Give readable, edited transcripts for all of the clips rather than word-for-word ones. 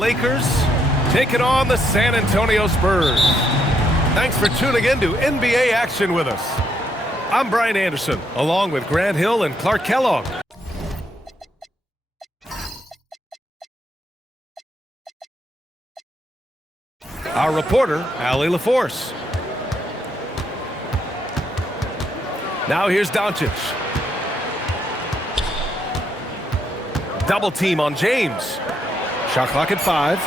Lakers taking on the San Antonio Spurs. Thanks for tuning in to NBA action with us. I'm Brian Anderson, along with Grant Hill and Clark Kellogg. Our reporter, Allie LaForce. Now here's Doncic. Double team on James. Shot clock at 5.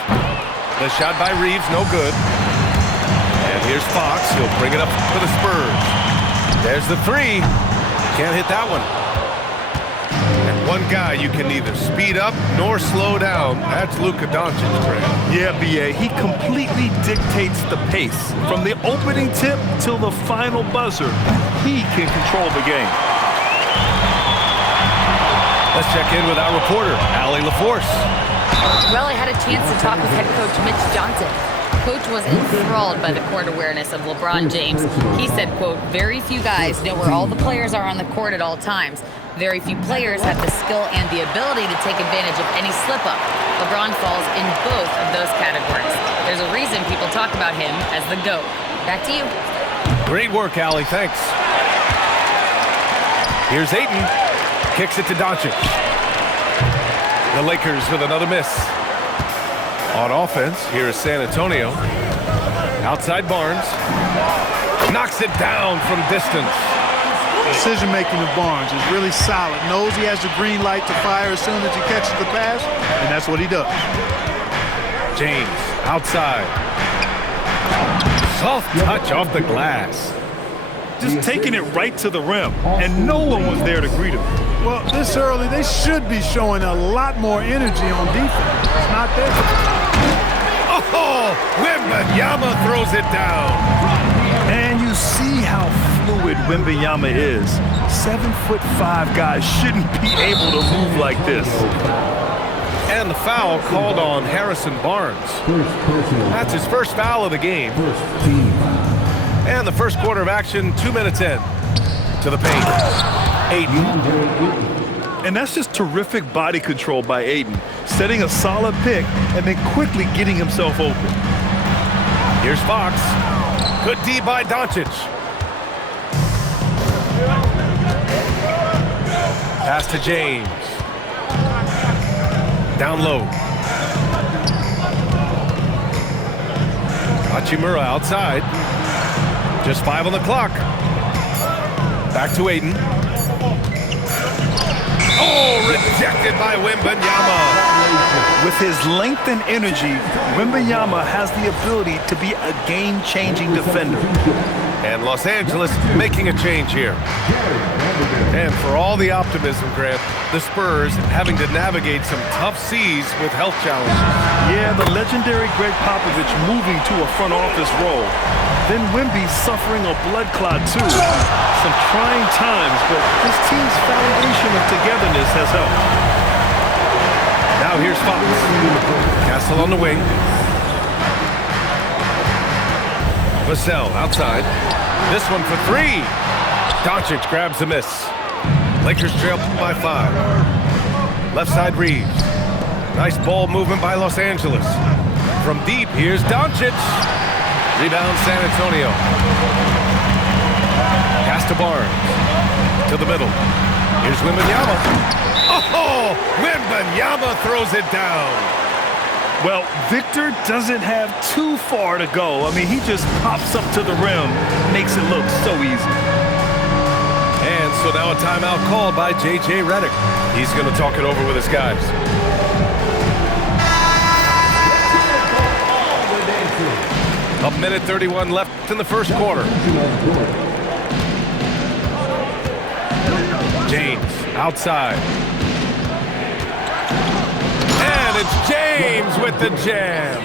The shot by Reeves, no good. And here's Fox. He'll bring it up for the Spurs. There's the 3. Can't hit that one. And one guy you can neither speed up nor slow down. That's Luka Doncic, Grant. Yeah, B.A. He completely dictates the pace. From the opening tip till the final buzzer, he can control the game. Let's check in with our reporter, Allie LaForce. Well, I had a chance to talk with head coach Mitch Johnson. Coach was enthralled by the court awareness of LeBron James. He said, quote, "Very few guys know where all the players are on the court at all times. Very few players have the skill and the ability to take advantage of any slip-up. LeBron falls in both of those categories. There's a reason people talk about him as the GOAT." Back to you. Great work, Allie. Thanks. Here's Ayton. Kicks it to Doncic. The Lakers with another miss. On offense, here is San Antonio. Outside Barnes. Knocks it down from distance. Decision-making of Barnes is really solid. Knows he has the green light to fire as soon as he catches the pass, and that's what he does. James, outside. Soft touch off the glass. Just taking it right to the rim, and no one was there to greet him. Well, this early, they should be showing a lot more energy on defense. It's not there. Oh, Wembanyama throws it down. And you see how fluid Wembanyama is. 7'5" guys shouldn't be able to move like this. And the foul called on Harrison Barnes. That's his first foul of the game. And the first quarter of action, 2 minutes in. To the paint. Ayton. And that's just terrific body control by Ayton. Setting a solid pick and then quickly getting himself open. Here's Fox. Good D by Doncic. Pass to James. Down low. Hachimura outside. Just 5 on the clock. Back to Ayton. Oh, rejected by Wembanyama. With his length and energy, Wembanyama has the ability to be a game-changing defender. And Los Angeles making a change here. And for all the optimism, Grant, the Spurs having to navigate some tough seas with health challenges. Yeah, the legendary Greg Popovich moving to a front office role. Then Wemby suffering a blood clot too. Some trying times, but this team's foundation of togetherness has helped. Now here's Fox. Castle on the wing. Vassell outside. This one for 3. Doncic grabs the miss. Lakers trail by 5. Left side Reeves. Nice ball movement by Los Angeles. From deep, here's Doncic. Rebound San Antonio. Pass to Barnes. To the middle. Here's Wembanyama. Oh, Wembanyama throws it down. Well, Victor doesn't have too far to go. I mean, he just pops up to the rim, makes it look so easy. And so now a timeout called by J.J. Redick. He's going to talk it over with his guys. A minute 31 left in the first quarter. James outside. And it's James with the jam.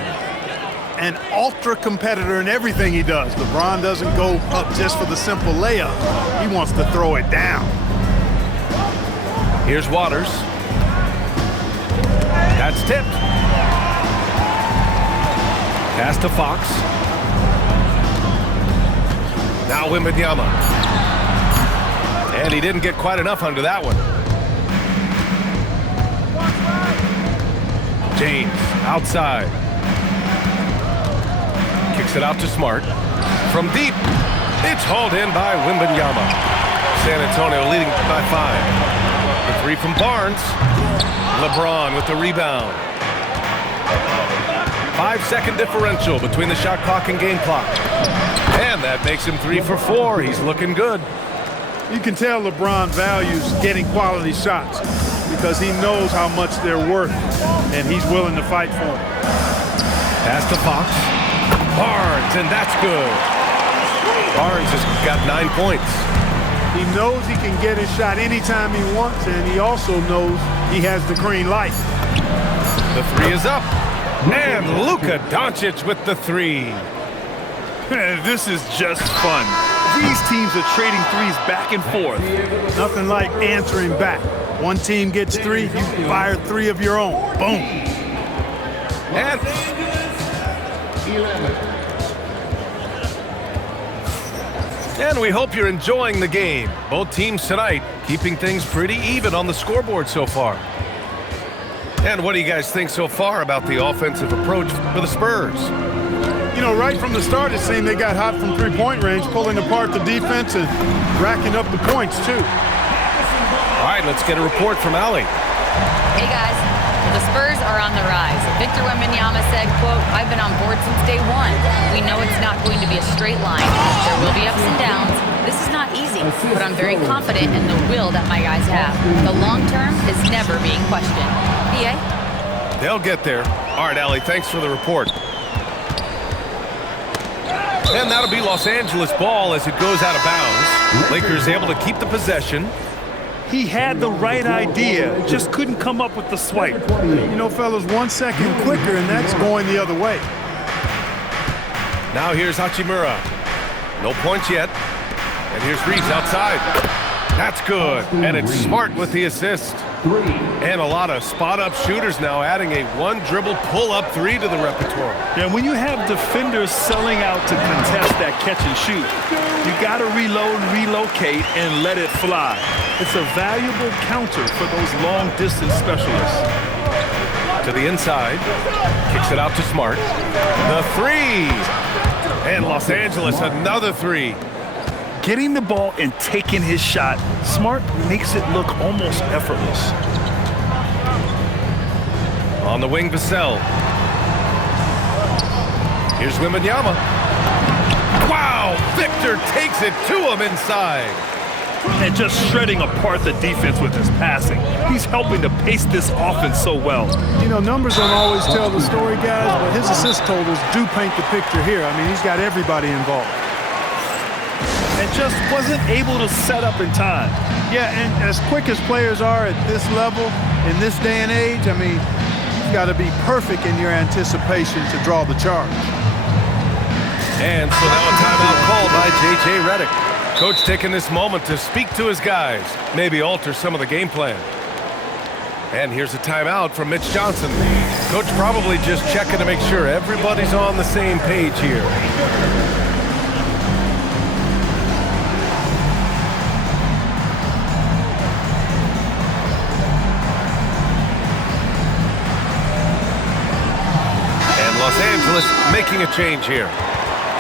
An ultra competitor in everything he does. LeBron doesn't go up just for the simple layup. He wants to throw it down. Here's Waters. That's tipped. Pass to Fox. Now Wembanyama. And he didn't get quite enough under that one. James outside. Kicks it out to Smart. From deep, it's hauled in by Wembanyama. San Antonio leading by 5. The three from Barnes. LeBron with the rebound. 5-second differential between the shot clock and game clock. And that makes him 3 for 4. He's looking good. You can tell LeBron values getting quality shots because he knows how much they're worth, and he's willing to fight for them. Pass to Fox. Barnes, and that's good. Barnes has got 9 points. He knows he can get his shot anytime he wants, and he also knows he has the green light. The 3 is up. And Luka Doncic with the 3. This is just fun. These teams are trading threes back and forth. Nothing like answering back. One team gets 3, you fire 3 of your own. Boom. And we hope you're enjoying the game. Both teams tonight keeping things pretty even on the scoreboard so far. And what do you guys think so far about the offensive approach for the Spurs? You know, right from the start, it seemed they got hot from three-point range, pulling apart the defense and racking up the points, too. All right, let's get a report from Allie. Hey, guys. The Spurs are on the rise. Victor Wembanyama said, quote, "I've been on board since day one. We know it's not going to be a straight line. There will be ups and downs. This is not easy, but I'm very confident in the will that my guys have. The long term is never being questioned." PA? They'll get there. All right, Allie, thanks for the report. And that'll be Los Angeles ball as it goes out of bounds. Lakers able to keep the possession. He had the right idea, just couldn't come up with the swipe. You know, fellas, 1 second quicker, and that's going the other way. Now here's Hachimura. No points yet. And here's Reeves outside. That's good. And it's Smart with the assist. And a lot of spot-up shooters now, adding a one-dribble pull-up 3 to the repertoire. Yeah, when you have defenders selling out to contest that catch and shoot, you got to reload, relocate, and let it fly. It's a valuable counter for those long-distance specialists. To the inside. Kicks it out to Smart. The 3. And Los Angeles, another 3. Getting the ball and taking his shot, Smart makes it look almost effortless. On the wing, Vassell. Here's Wembanyama. Wow! Victor takes it to him inside. And just shredding apart the defense with his passing. He's helping to pace this offense so well. You know, numbers don't always tell the story, guys, but his assist totals do paint the picture here. I mean, he's got everybody involved. And just wasn't able to set up in time. Yeah, and as quick as players are at this level, in this day and age, I mean, you've got to be perfect in your anticipation to draw the charge. And so now a timeout called by J.J. Redick. Coach taking this moment to speak to his guys, maybe alter some of the game plan. And here's a timeout from Mitch Johnson. Coach probably just checking to make sure everybody's on the same page here. Los Angeles making a change here.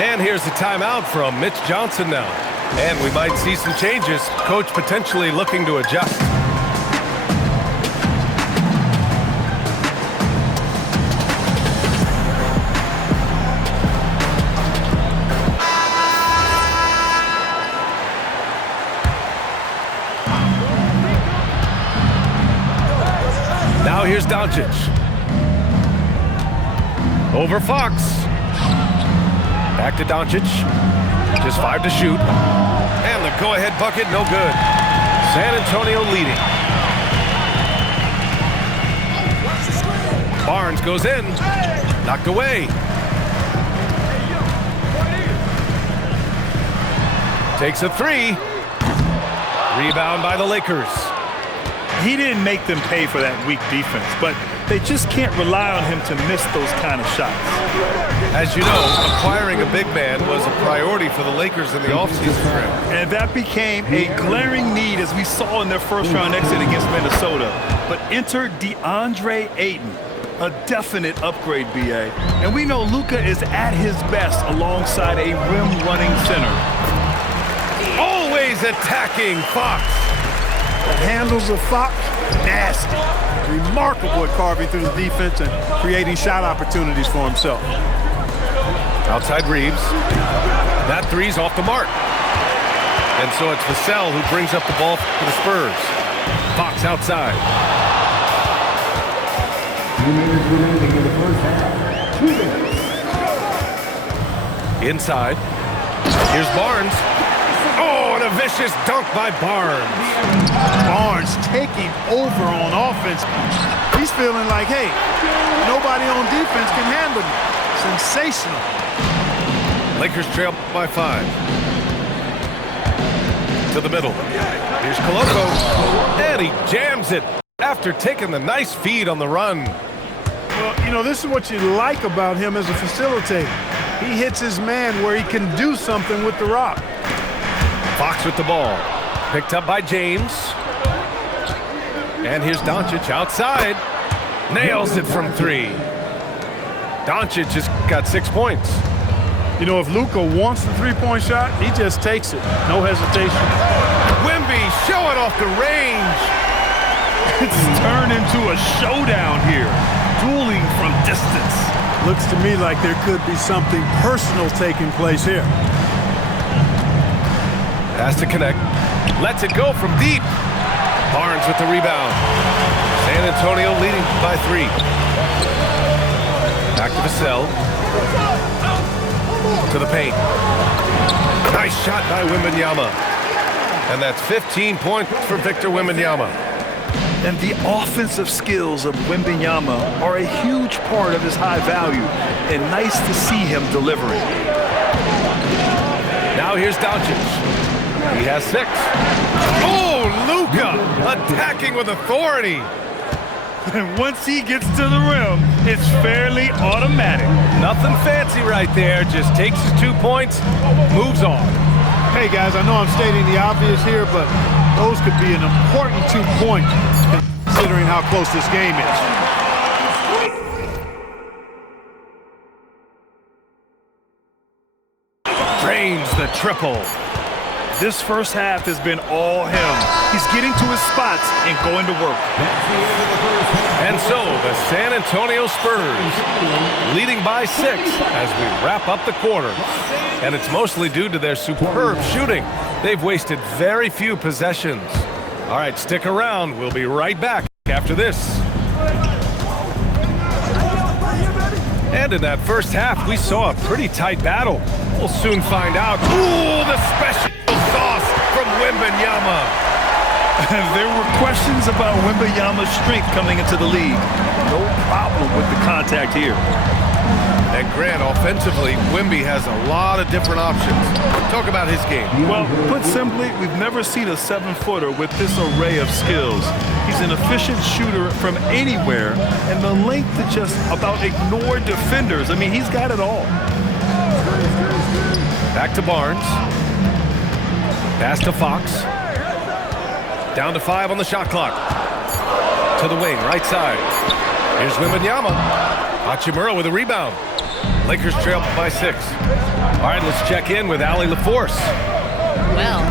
And here's the timeout from Mitch Johnson now. And we might see some changes. Coach potentially looking to adjust. Now here's Doncic. Over Fox. Back to Doncic. Just 5 to shoot. And the go-ahead bucket, no good. San Antonio leading. Barnes goes in. Knocked away. Takes a 3. Rebound by the Lakers. He didn't make them pay for that weak defense, but they just can't rely on him to miss those kind of shots. As you know, acquiring a big man was a priority for the Lakers in the offseason. And that became a glaring need, as we saw in their first-round exit against Minnesota. But enter DeAndre Ayton. A definite upgrade, B.A. And we know Luka is at his best alongside a rim-running center. Always attacking Fox. The handles of Fox, nasty. Remarkable at carving through the defense and creating shot opportunities for himself. Outside Reeves. That three's off the mark. And so it's Vassell who brings up the ball for the Spurs. Fox outside. Inside. Here's Barnes. Oh, and a vicious dunk by Barnes. Barnes taking over on offense. He's feeling like, hey, nobody on defense can handle me. Sensational. Lakers trail by 5. To the middle. Here's Koloko. And he jams it after taking the nice feed on the run. Well, you know, this is what you like about him as a facilitator. He hits his man where he can do something with the rock. Fox with the ball. Picked up by James. And here's Doncic outside. Nails it from 3. Doncic has got 6 points. You know, if Luka wants the three-point shot, he just takes it. No hesitation. Wemby showing off the range. It's turned into a showdown here. Dueling from distance. Looks to me like there could be something personal taking place here. Has to connect. Lets it go from deep. Barnes with the rebound. San Antonio leading by 3. Back to Vassell. To the paint. Nice shot by Wembanyama. And that's 15 points for Victor Wembanyama. And the offensive skills of Wembanyama are a huge part of his high value. And nice to see him delivering. Now here's Doncic. He has 6. Oh, Luka attacking with authority. And once he gets to the rim, it's fairly automatic. Nothing fancy right there. Just takes his 2 points, moves on. Hey, guys, I know I'm stating the obvious here, but those could be an important 2 points considering how close this game is. Drains the triple. This first half has been all him. He's getting to his spots and going to work. And so the San Antonio Spurs leading by 6 as we wrap up the quarter. And it's mostly due to their superb shooting. They've wasted very few possessions. All right, stick around. We'll be right back after this. And in that first half, we saw a pretty tight battle. We'll soon find out. Ooh, the special sauce from Wembanyama. There were questions about Wembanyama's strength coming into the league. No problem with the contact here. And Grant, offensively, Wemby has a lot of different options. Talk about his game. Well, put simply, we've never seen a 7-footer with this array of skills. He's an efficient shooter from anywhere, and the length to just about ignore defenders. I mean, he's got it all. Back to Barnes. Pass to Fox. Down to 5 on the shot clock. To the wing, right side. Here's Wembanyama. Hachimura with a rebound. Lakers trail by 6. All right, let's check in with Allie LaForce. Well,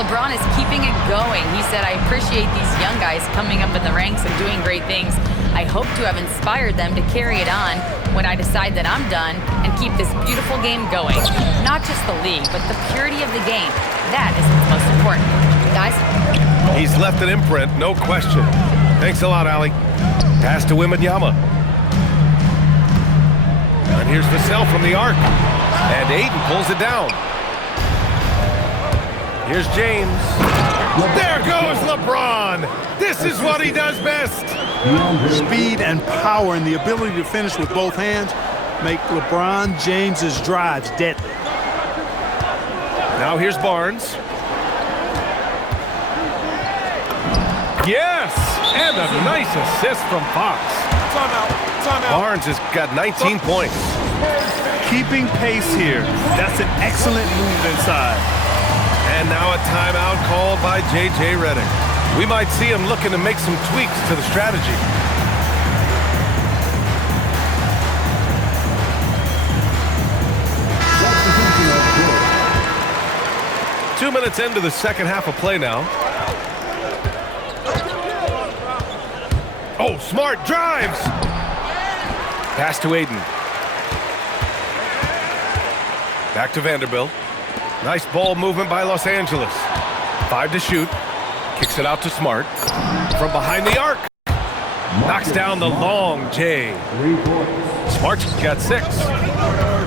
LeBron is keeping it going. He said, I appreciate these young guys coming up in the ranks and doing great things. I hope to have inspired them to carry it on when I decide that I'm done and keep this beautiful game going. Not just the league, but the purity of the game. That is what's most important. Guys? He's left an imprint, no question. Thanks a lot, Allie. Pass to Wembanyama. And here's Vassell from the arc. And Ayton pulls it down. Here's James. There goes LeBron. This is what he does best. Speed and power and the ability to finish with both hands make LeBron James's drives deadly. Now here's Barnes. Yes! And a nice assist from Fox. Barnes has got 19 points. Keeping pace here. That's an excellent move inside. And now a timeout called by J.J. Redick. We might see him looking to make some tweaks to the strategy. 2 minutes into the second half of play now. Oh, Smart drives. Pass to Aiden. Back to Vanderbilt. Nice ball movement by Los Angeles. 5 to shoot. Kicks it out to Smart. From behind the arc. Knocks down the long J. Smart's got 6.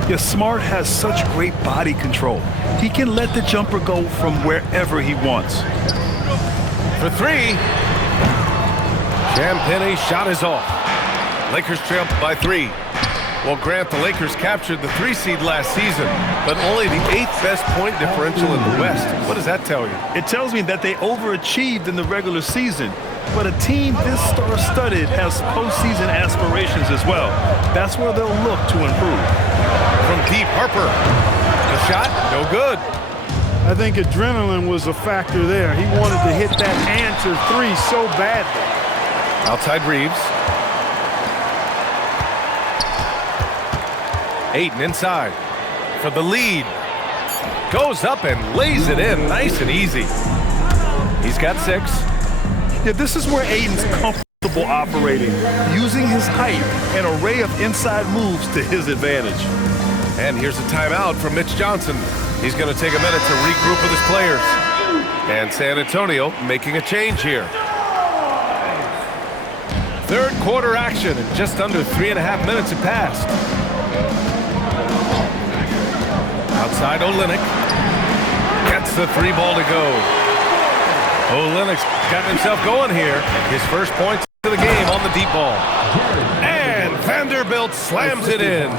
Yeah, Smart has such great body control. He can let the jumper go from wherever he wants. For 3. Champagnie shot is off. Lakers trail by 3. Well, Grant, the Lakers captured the 3 seed last season, but only the 8th best point differential in the West. What does that tell you? It tells me that they overachieved in the regular season, but a team this star-studded has postseason aspirations as well. That's where they'll look to improve. From deep, Harper. The shot, no good. I think adrenaline was a factor there. He wanted to hit that answer 3 so badly. Outside Reeves. Ayton inside for the lead. Goes up and lays it in nice and easy. He's got 6. Yeah, this is where Ayton's comfortable operating, using his height and array of inside moves to his advantage. And here's a timeout from Mitch Johnson. He's going to take a minute to regroup with his players. And San Antonio making a change here. Third quarter action, and just under 3.5 minutes have passed. Outside Olynyk. Gets the 3 ball to go. Olynyk's got himself going here. His first points of the game on the deep ball. And Vanderbilt slams it in.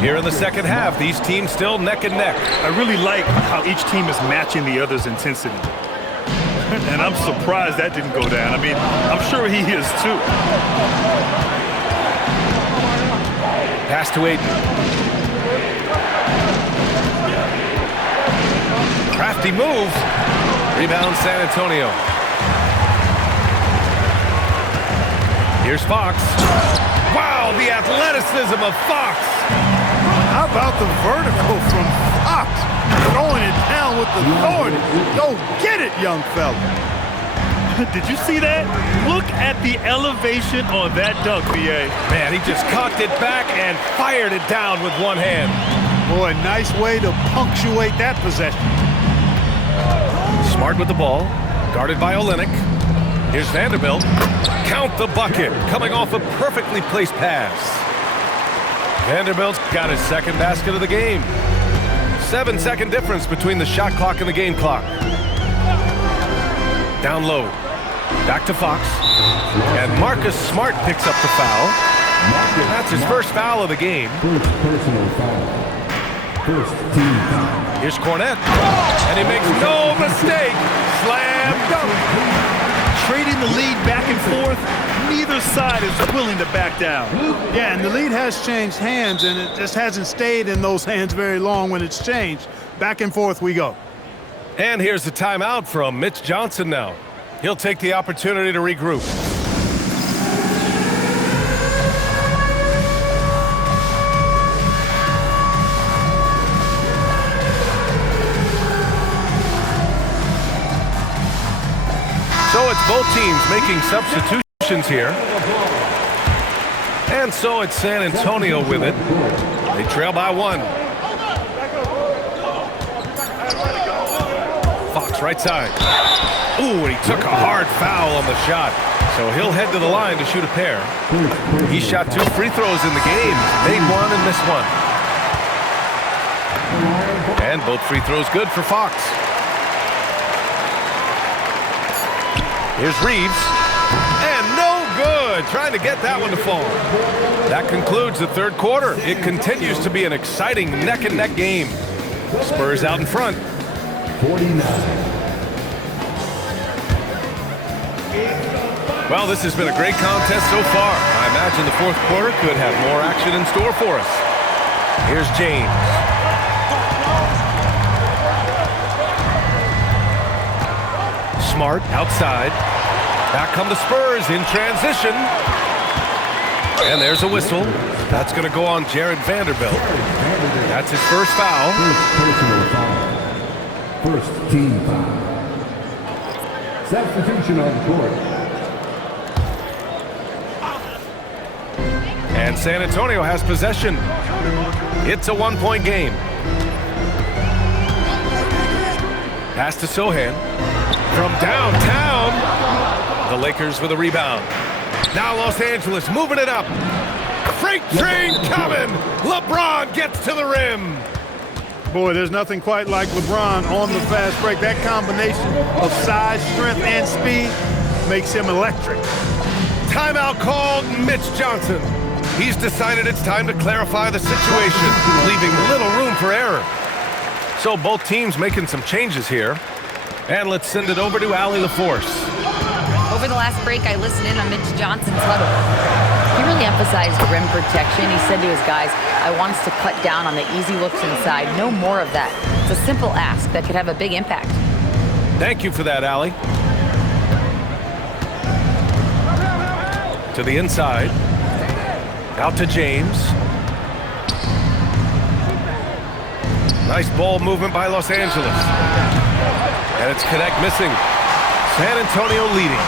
Here in the second half, these teams still neck and neck. I really like how each team is matching the other's intensity. And I'm surprised that didn't go down. I mean, I'm sure he is too. Pass to Ayton. Crafty move. Rebound San Antonio. Here's Fox. Wow, the athleticism of Fox. How about the vertical from Fox? Throwing it down with authority. Go get it, young fella. Did you see that? Look at the elevation on that dunk, B.A. Man, he just cocked it back and fired it down with one hand. Boy, nice way to punctuate that possession. Smart with the ball, guarded by Olynyk. Here's Vanderbilt. Count the bucket, coming off a perfectly placed pass. Vanderbilt's got his second basket of the game. 7-second difference between the shot clock and the game clock. Down low. Back to Fox. And Marcus Smart picks up the foul. That's his first foul of the game. First personal foul. First team foul. Here's Cornette. And he makes no mistake. Slam dunk. Trading the lead back and forth, neither side is willing to back down. Yeah, and the lead has changed hands, and it just hasn't stayed in those hands very long when it's changed. Back and forth we go. And here's the timeout from Mitch Johnson now. He'll take the opportunity to regroup. So it's both teams making substitutions here. And so it's San Antonio with it. They trail by 1. Fox right side. Ooh, and he took a hard foul on the shot. So he'll head to the line to shoot a pair. He shot 2 free throws in the game. Made 1 and missed 1. And both free throws good for Fox. Here's Reeves. And no good. Trying to get that one to fall. That concludes the third quarter. It continues to be an exciting neck-and-neck game. Spurs out in front. 49. Well, this has been a great contest so far. I imagine the fourth quarter could have more action in store for us. Here's James. Smart outside. Back come the Spurs in transition. And there's a whistle. That's going to go on Jared Vanderbilt. That's his first foul. First personal foul. First team foul. Substitution on court. And San Antonio has possession. It's a one-point game. Pass to Sohan. From downtown. The Lakers with a rebound. Now Los Angeles moving it up. Freight train coming. LeBron gets to the rim. Boy, there's nothing quite like LeBron on the fast break. That combination of size, strength, and speed makes him electric. Timeout called. Mitch Johnson. He's decided it's time to clarify the situation, leaving little room for error. So both teams making some changes here. And let's send it over to Allie LaForce. Over the last break, I listened in on Mitch Johnson's huddle. He really emphasized rim protection. He said to his guys, I want us to cut down on the easy looks inside. No more of that. It's a simple ask that could have a big impact. Thank you for that, Allie. To the inside. Out to James. Nice ball movement by Los Angeles. And it's Connect missing. San Antonio leading.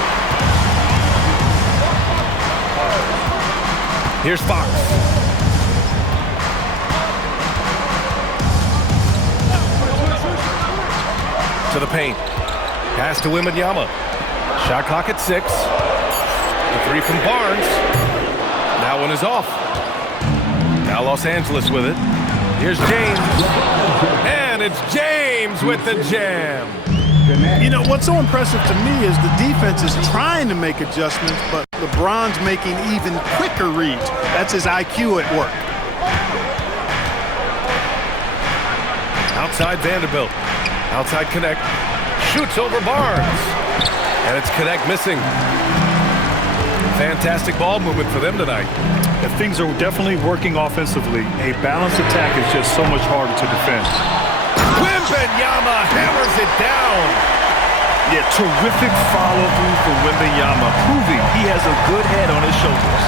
Here's Fox. To the paint. Pass to Wembanyama. Shot clock at 6. The three from Barnes. That one is off. Now Los Angeles with it. Here's James. And it's James with the jam. You know, what's so impressive to me is the defense is trying to make adjustments, but LeBron's making even quicker reads. That's his IQ at work. Outside Vanderbilt. Outside Connect. Shoots over Barnes. And it's Connect missing. Fantastic ball movement for them tonight. And things are definitely working offensively. A balanced attack is just so much harder to defend. Wembanyama hammers it down. Yeah, terrific follow-through for Wembanyama, proving he has a good head on his shoulders.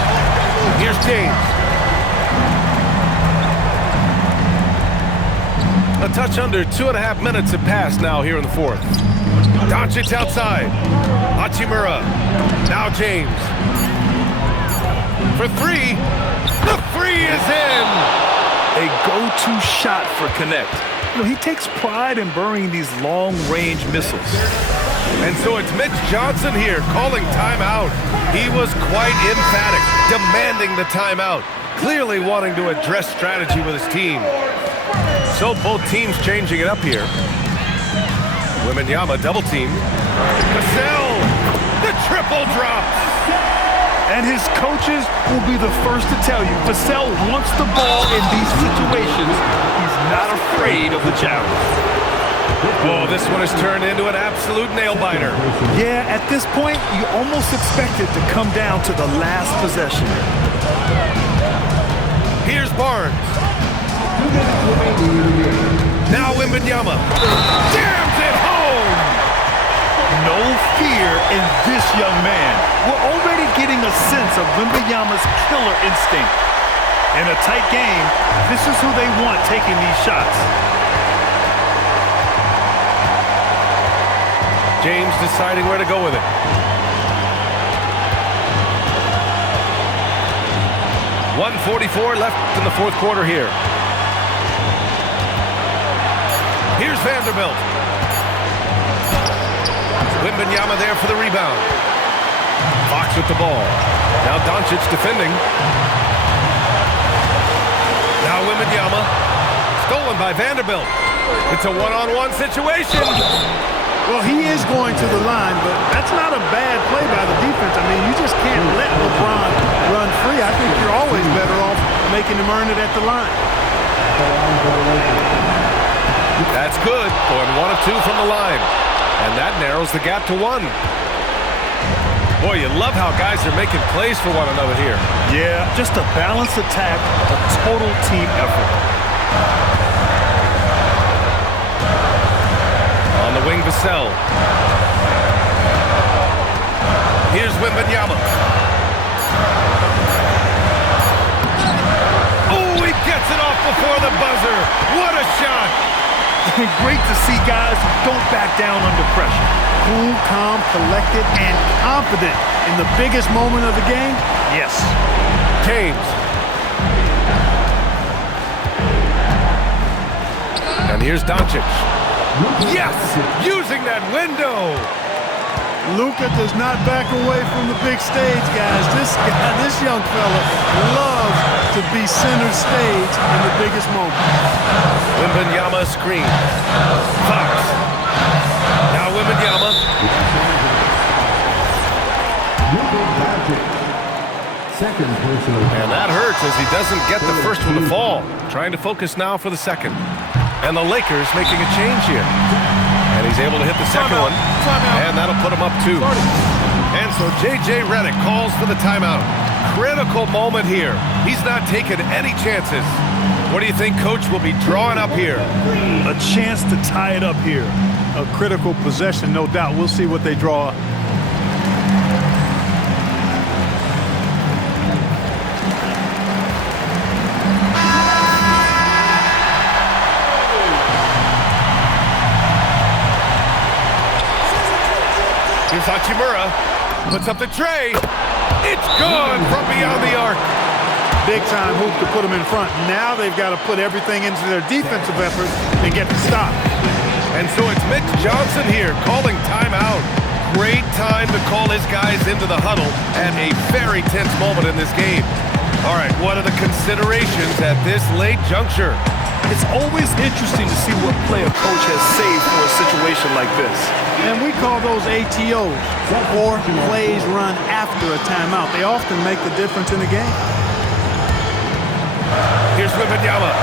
Here's James. A touch under 2.5 minutes have passed now here in the fourth. Doncic outside. Hachimura. Now James. For three. The three is in. A go-to shot for Connect. You know, he takes pride in burying these long-range missiles. And so it's Mitch Johnson here calling timeout. He was quite emphatic, demanding the timeout, clearly wanting to address strategy with his team. So both teams changing it up here. Wembanyama double team. Cassell, the triple drops. And his coaches will be the first to tell you, Vassell wants the ball in these situations. He's not afraid of the challenge. Oh, this one has turned into an absolute nail-biter. Yeah, at this point, you almost expect it to come down to the last possession. Here's Barnes. Now Wembanyama. Jams it home! No fear in this young man. We're already getting a sense of Wembanyama's killer instinct. In a tight game, this is who they want taking these shots. James deciding where to go with it. .144 left in the fourth quarter here. Here's Vanderbilt. Wembanyama there for the rebound. Fox with the ball. Now Doncic defending. Now Wembanyama. Stolen by Vanderbilt. It's a one-on-one situation. Well, he is going to the line, but that's not a bad play by the defense. I mean, you just can't let LeBron run free. I think you're always better off making him earn it at the line. That's good. Going 1 of 2 from the line. And that narrows the gap to 1. Boy, you love how guys are making plays for one another here. Yeah, just a balanced attack, a total team effort. On the wing, Vassell. Here's Wembanyama. Oh, he gets it off before the buzzer. What a shot. Great to see guys who don't back down under pressure. Cool, calm, collected, and confident in the biggest moment of the game. Yes. James. And here's Doncic. Yes! Using that window! Luka does not back away from the big stage, guys. This young fella loves to be center stage in the biggest moment. Wembanyama screen. Fox. Now Wembanyama. Second personal. And that hurts as he doesn't get the first one to fall. Trying to focus now for the second. And the Lakers making a change here. And he's able to hit the second one. And that'll put him up 2. And so J.J. Redick calls for the timeout. Critical moment here. He's not taking any chances. What do you think Coach will be drawing up here? A chance to tie it up here. A critical possession, no doubt. We'll see what they draw. Here's Hachimura. Puts up the tray. It's gone from beyond the arc. Big time hoop to put them in front. Now they've got to put everything into their defensive effort and get the stop. And so it's Mitch Johnson here calling timeout. Great time to call his guys into the huddle at a very tense moment in this game. All right, what are the considerations at this late juncture? It's always interesting to see what play a coach has saved for a situation like this. And we call those ATOs, or plays run after a timeout. They often make the difference in the game. Here's Wembanyama.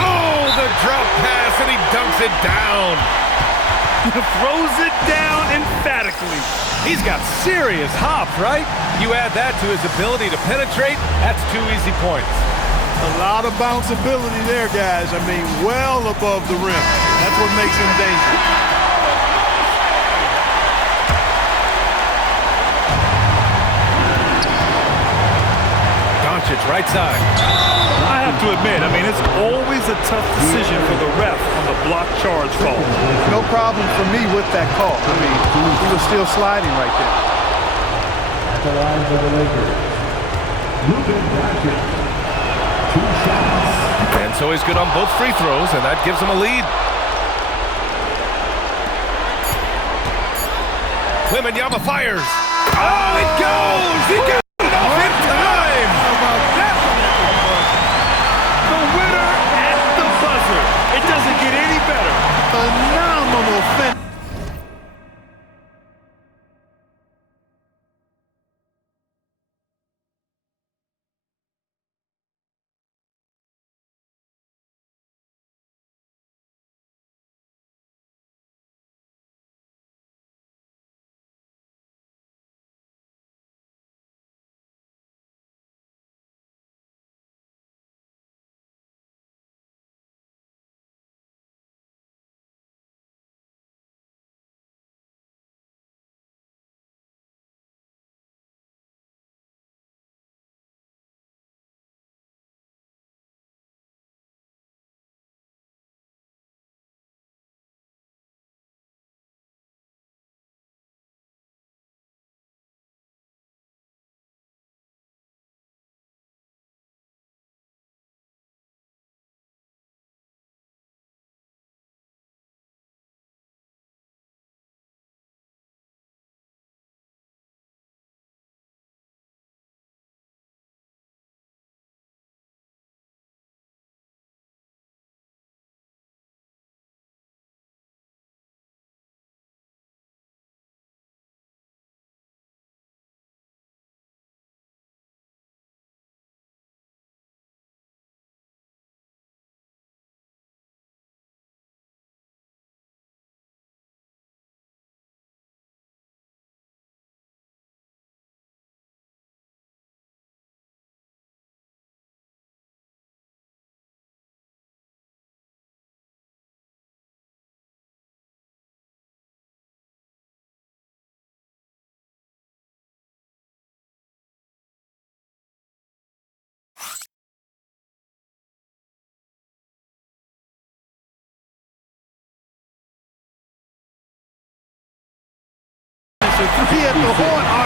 Oh, the drop pass, and he dunks it down. Throws it down emphatically. He's got serious hop, right? You add that to his ability to penetrate, that's 2 easy points. A lot of bounceability there, guys. I mean, well above the rim. That's what makes him dangerous. Doncic, right side. I have to admit, it's always a tough decision for the ref on the block charge call. No problem for me with that call. He was still sliding right there. At the line for the Lakers, Luka Doncic. 2 shots. And so he's good on both free throws, and that gives him a lead. Wembanyama fires. Oh, it goes! He got it off in time! How about that? The winner at the buzzer. It doesn't get any better. Phenomenal finish. The three at the horn.